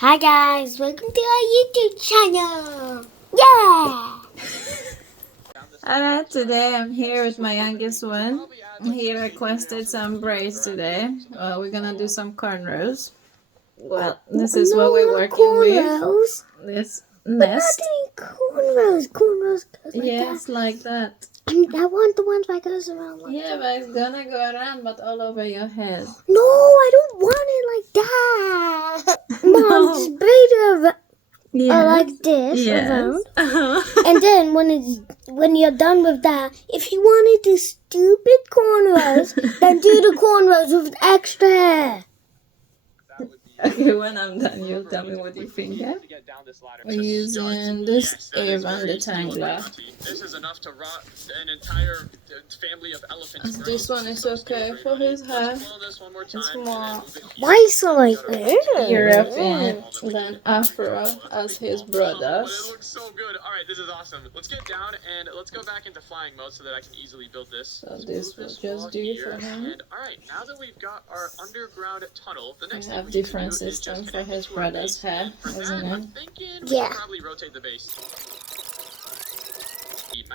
Hi guys, welcome to our YouTube channel. Yeah! Alright, today I'm here with my youngest one. He requested some braids today. We're gonna do some cornrows. Well, this is what we're working cornrows. with. This We're nest. not doing cornrows. Cornrows goes like Yes, that. like that. I want the ones that goes around like Yeah, but it's gonna go around, but all over your head. No, I don't want it like that. Mom, just braid it like this around. And then when you're done with that, if you wanted the stupid cornrows, then do the cornrows with extra hair. Okay, when I'm done, you'll tell me what you think, yeah? We're using this Avon detangler. This is enough to rot an entire family of elephants. This one is okay for his hair. It's more Why so like European than Afro as his brothers. It looks so good. All right, this is awesome. Let's get down and let's go back into flying mode so that I can easily build this. So this will just do for him. And all right, now that we've got our underground tunnel, the next we have different system for his brother's hair, isn't it? Yeah. Probably rotate the base.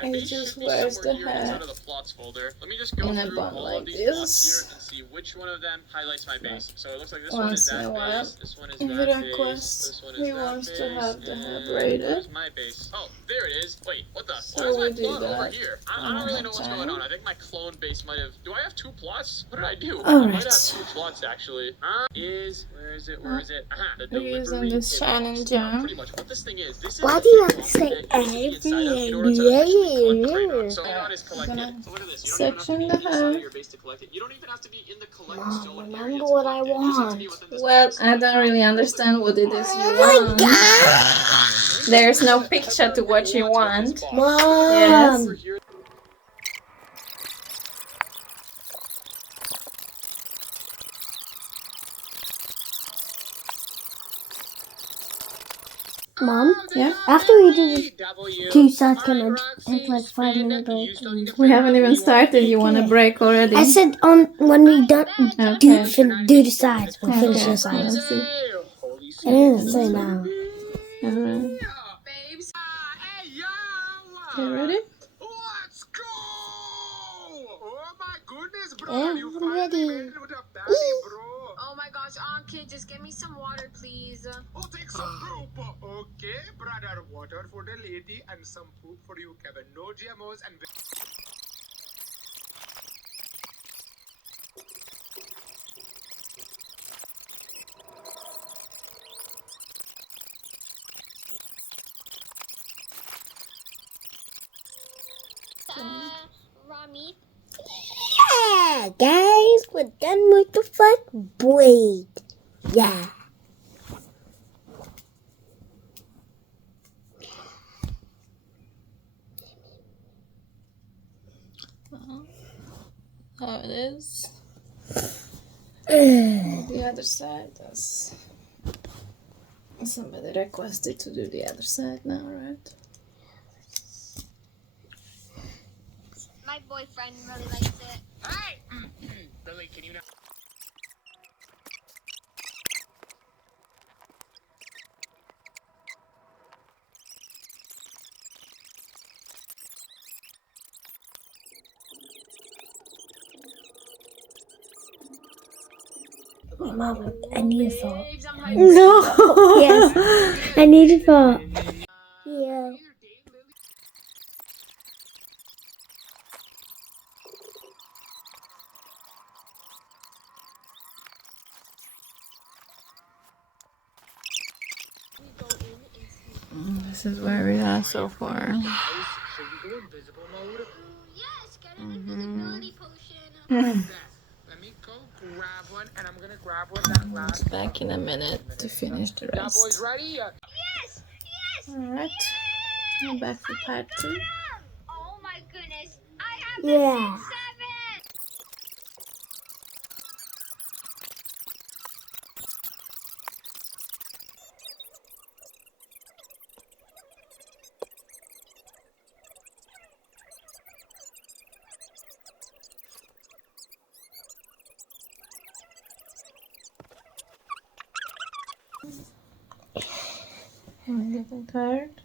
He just wears the hair Let me just go in a through bun all like of these this. here and see which one of them highlights my base. So it looks like this Once one in is a that while, base. This one is if he that requests, base. This one is he that wants base. to have the hair And braided. where's my base? Oh, there it is. Wait, what the? So Why is we my do plot over that here? I don't really know what's going on. I think my clone base might have. Do I have two plots? What did I do? All I might right. have two plots actually. Where is it? Where is it? The We're using delivery this kit shining box. gem. Pretty much what this thing is. This is Why the do you big have to box say that you need to get inside of in order to actually collect the crayons. So crayons is collected. So look at this. You don't even have to be inside of your base to collect it. You don't even have to be in the collect zone area remember to what collect I it. You just have to want. be within this Well, box. I don't really understand what it is you Oh want. my god! There's no picture to what you want. Mom! Yes. Mom? Yeah? After we do this 2 sides, can I take like 5-minute break? We haven't even started. You want to break already? I said when we done Okay. do the sides, we'll finish the Okay. sides. Let's see. I didn't say now. Alright. Okay, ready? Let's go! Oh my goodness, bro! Yeah, You I'm finally ready. made it with a baby, bro! Oh my gosh, kid, just get me some water, please. Oh, take some poop! Okay, brother, water for the lady and some poop for you, Kevin. No GMOs and... Raw meat. Yeah, guys, we're done with the front braid. Yeah. How it is. The other side does. Somebody requested to do the other side now, right? My boyfriend really likes it. Hey! Lily, can you not... Mom, I need a thought. Babes, I'm hyped. No. Yes, I need a thought. Yeah. This is where we are so far. Yes, get an invisibility potion. Let me go grab one, and I'm gonna grab one that last... Back in a minute to finish the Now, boys, rest. ready? Yes, yes. Alright, we're back for part 2. Oh my goodness, I have Yeah. 7. I'm getting tired.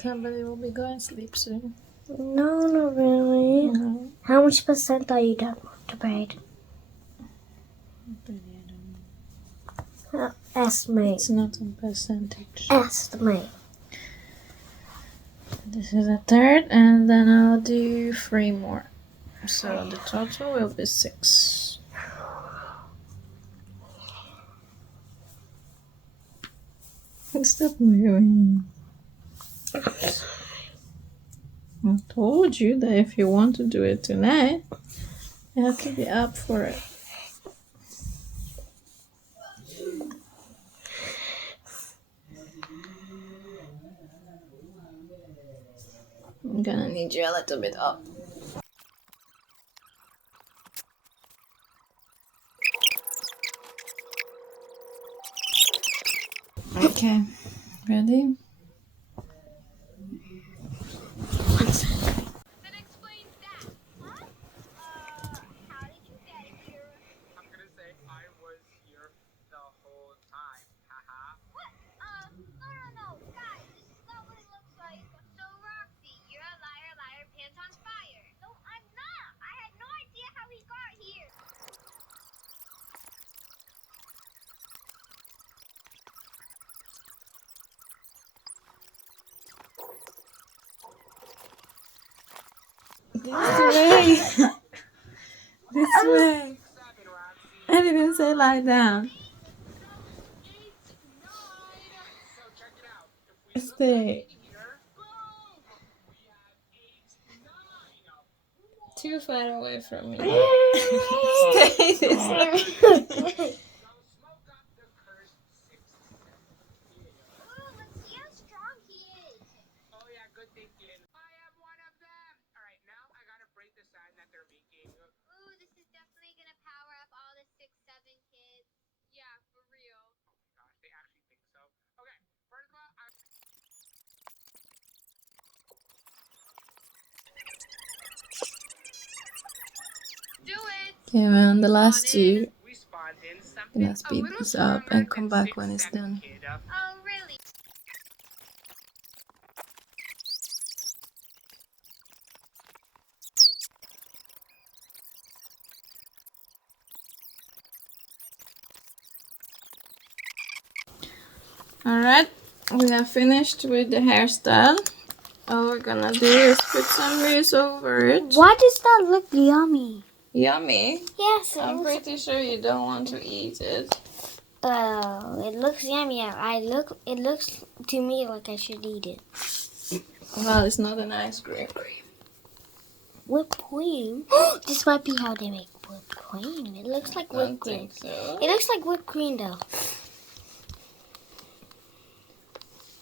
Somebody will be going to sleep soon. No, not really. No. How much percent are you done to braid? Estimate. It's not in percentage. Estimate. This is a third, and then I'll do 3 more. So the total will be 6. Stop moving. I told you that if you want to do it tonight, you have to be up for it. I'm gonna need you a little bit up. Okay, ready? Then explain that, huh? How did you get here? I'm gonna say I was here the whole time. Haha. What? No, guys, this is not what it looks like. So, Roxy, you're a liar, pants on fire. No, I'm not. I had no idea how he got here. This way. This way. I didn't say lie down. So check it out. If we look Stay. here, boom! We have 8, 9. Too far away from me. Stay this way. Go smoke up the cursed 6, 7 here. Ooh, let's see how strong he is. Oh yeah, good thinking. I am one of them. All right, now I gotta break the sign that they're making. Ooh, this is definitely gonna power up all the 6, 7 kids. Yeah, for real. Oh my gosh, they actually think so. Okay, first of all, Do it. Okay, we're on the last 2. we spawned in something Gonna a speed little this up stronger and come than back when 6, it's 7 done. kid. Oh, really? Alright, we have finished with the hairstyle. All we're gonna do is put some mousse over it. Why does that look yummy? Yummy. Yes, I'm pretty sure you don't want to eat it. it looks yummy. It looks to me like I should eat it. Well, it's not an ice cream. Whipped cream? This might be how they make whipped cream. It looks like I whipped don't cream. think so. It looks like whipped cream though.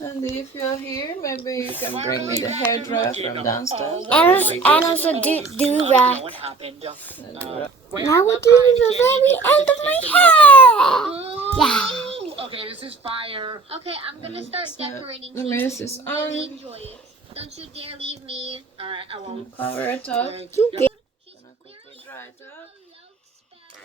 And if you're here, maybe you can bring me the hair dryer from downstairs. And also do rag. Now we're doing the very end of my hair. Yeah. Okay, this is fire. Okay, I'm gonna start So, decorating. the mousse is Really on. enjoy it. Don't you dare leave me. All right, I won't. Cover it up. You get She's Gonna quickly clearly dry it under up. a love spell.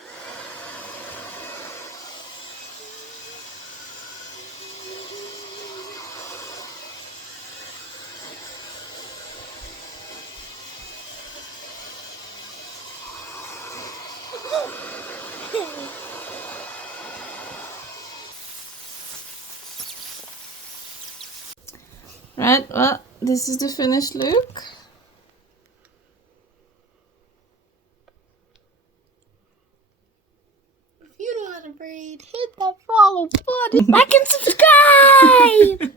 Right, well, this is the finished look. If you know how to braid, hit that follow button. Like and subscribe.